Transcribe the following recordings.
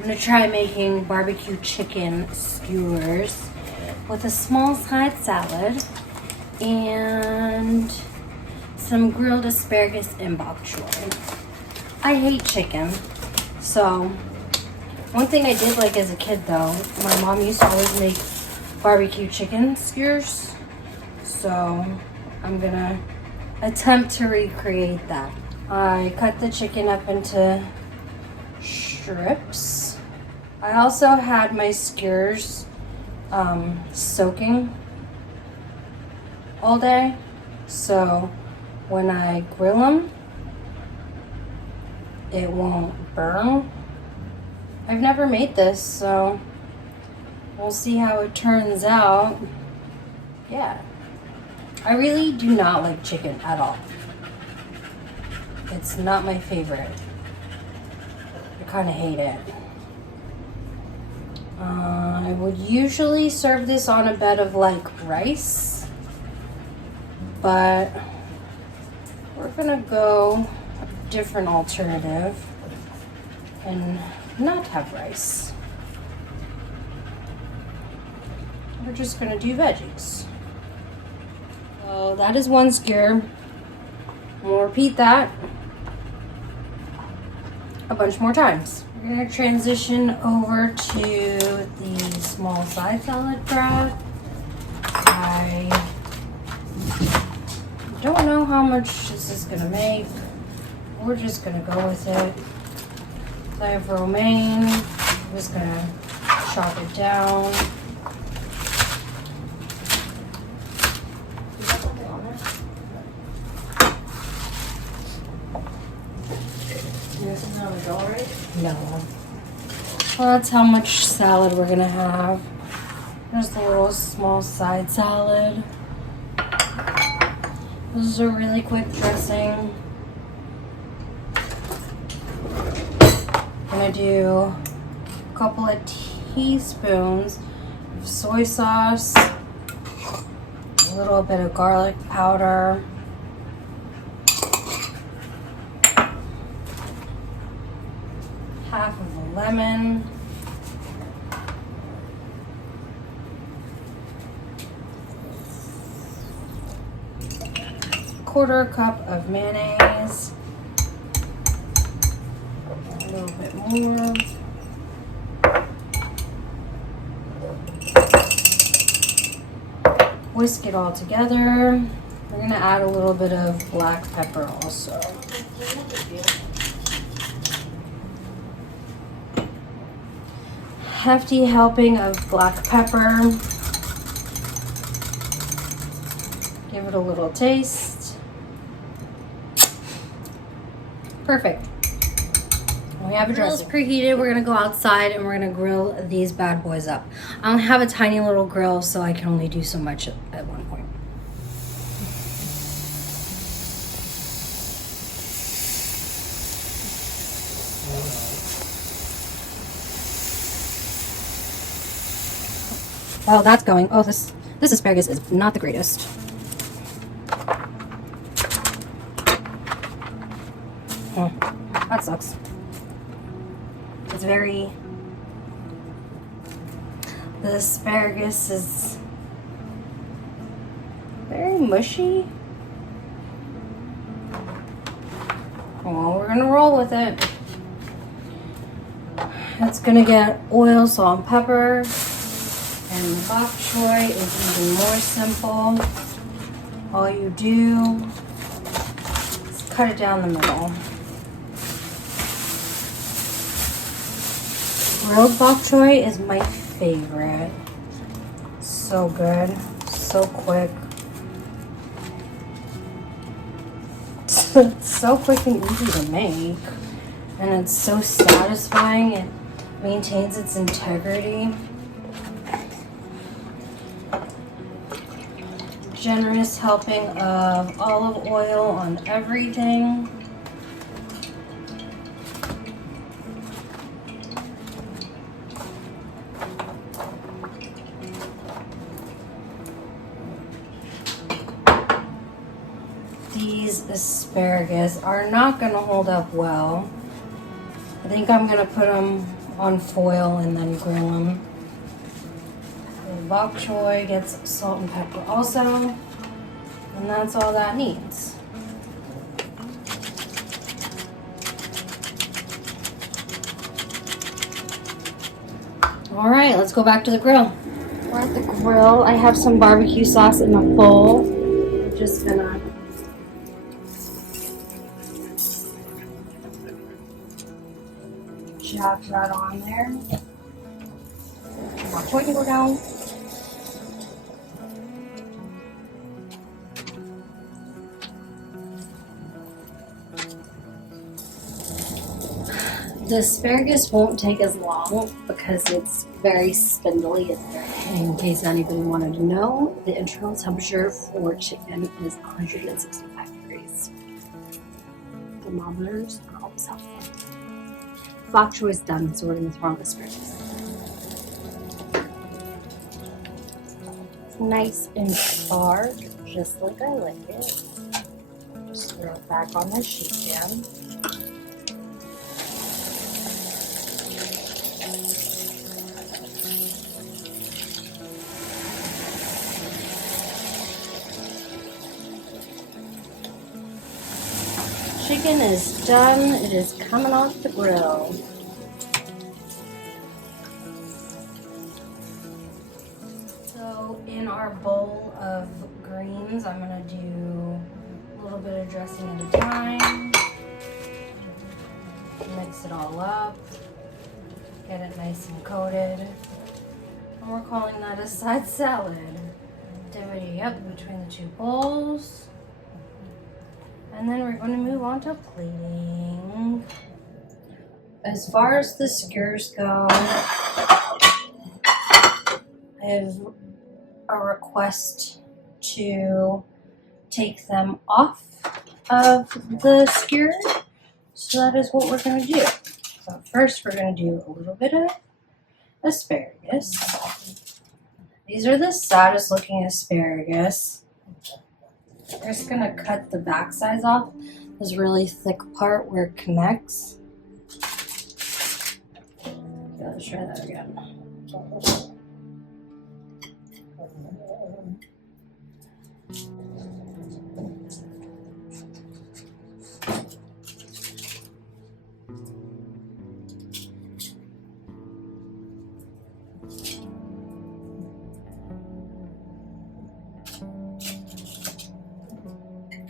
I'm gonna try making barbecue chicken skewers with a small side salad and some grilled asparagus and bok choy. I hate chicken, so one thing I did like as a kid though, my mom used to always make barbecue chicken skewers, so I'm gonna attempt to recreate that. I cut the chicken up into strips. I also had my skewers soaking all day, so when I grill them, it won't burn. I've never made this, so we'll see how it turns out. Yeah, I really do not like chicken at all. It's not my favorite. I kind of hate it. I would usually serve this on a bed of like rice, but we're gonna go a different alternative and not have rice. We're just gonna do veggies. So that is one skewer. We'll repeat that a bunch more times. We're gonna transition over to the small side salad prep. I don't know how much this is gonna make. We're just gonna go with it. So I have romaine. I'm just gonna chop it down. No. Well, that's how much salad we're gonna have. There's the little small side salad. This is a really quick dressing. I'm gonna do a couple of teaspoons of soy sauce, a little bit of garlic powder, half of a lemon, quarter cup of mayonnaise, a little bit more, whisk it all together. We're gonna add a little bit of black pepper also. Hefty helping of black pepper. Give it a little taste. Perfect. We have a dressing. Grill's preheated. We're gonna go outside and we're gonna grill these bad boys up. I only have a tiny little grill, so I can only do so much at one point. While that's going, oh, this asparagus is not the greatest. Oh, that sucks. It's very, the asparagus is very mushy. Well, we're gonna roll with it. It's gonna get oil, salt, and pepper. And the bok choy is even more simple. All you do is cut it down the middle. Grilled bok choy is my favorite. So good, so quick. It's so quick and easy to make. And it's so satisfying. It maintains its integrity. Generous helping of olive oil on everything. These asparagus are not going to hold up well. I think I'm going to put them on foil and then grill them. The bok choy gets salt and pepper also, and that's all that needs. All right, let's go back to the grill. We're at the grill. I have some barbecue sauce in a bowl. I'm just gonna jab that on there. Watch it go down. The asparagus won't take as long because it's very spindly. In case anybody wanted to know, the internal temperature for chicken is 165 degrees. Thermometers are always helpful. Bok choy is done, so we're going to throw on the asparagus. It's nice and charred, just like I like it. Just throw it back on the sheet pan. Chicken is done. It is coming off the grill. So in our bowl of greens, I'm going to do a little bit of dressing at a time. Mix it all up. Get it nice and coated. And we're calling that a side salad. Divvy up between the two bowls. And then we're going to move on to plating. As far as the skewers go, I have a request to take them off of the skewer. So that is what we're going to do. So first we're going to do a little bit of asparagus. These are the saddest looking asparagus. We're just going to cut the back sides off. This really thick part where it connects. Okay, let's try that again.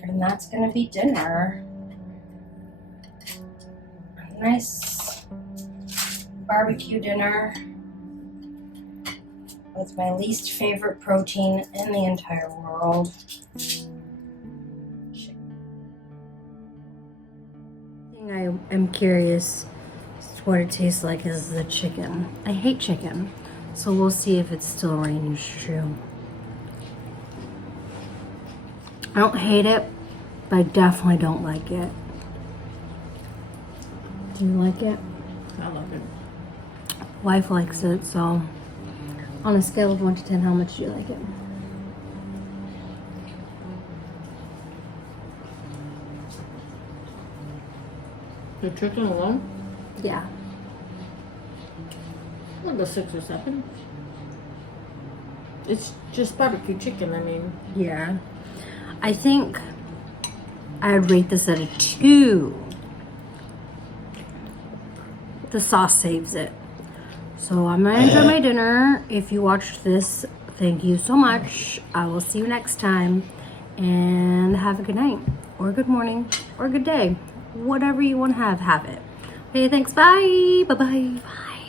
And that's going to be dinner. A nice barbecue dinner with my least favorite protein in the entire world. I am curious what it tastes like is the chicken. I hate chicken, so we'll see if it still rings true. I don't hate it, but I definitely don't like it. Do you like it? I love it. Wife likes it, so on a scale of 1 to 10, how much do you like it? The chicken alone? Yeah. Like a 6 or 7. It's just barbecue chicken, I mean. Yeah. I think I'd rate this at a 2. The sauce saves it. So I'm gonna enjoy my dinner. If you watched this, thank you so much. I will see you next time. And have a good night, or good morning, or good day. Whatever you want to have it. Okay, thanks. Bye. Bye-bye. Bye.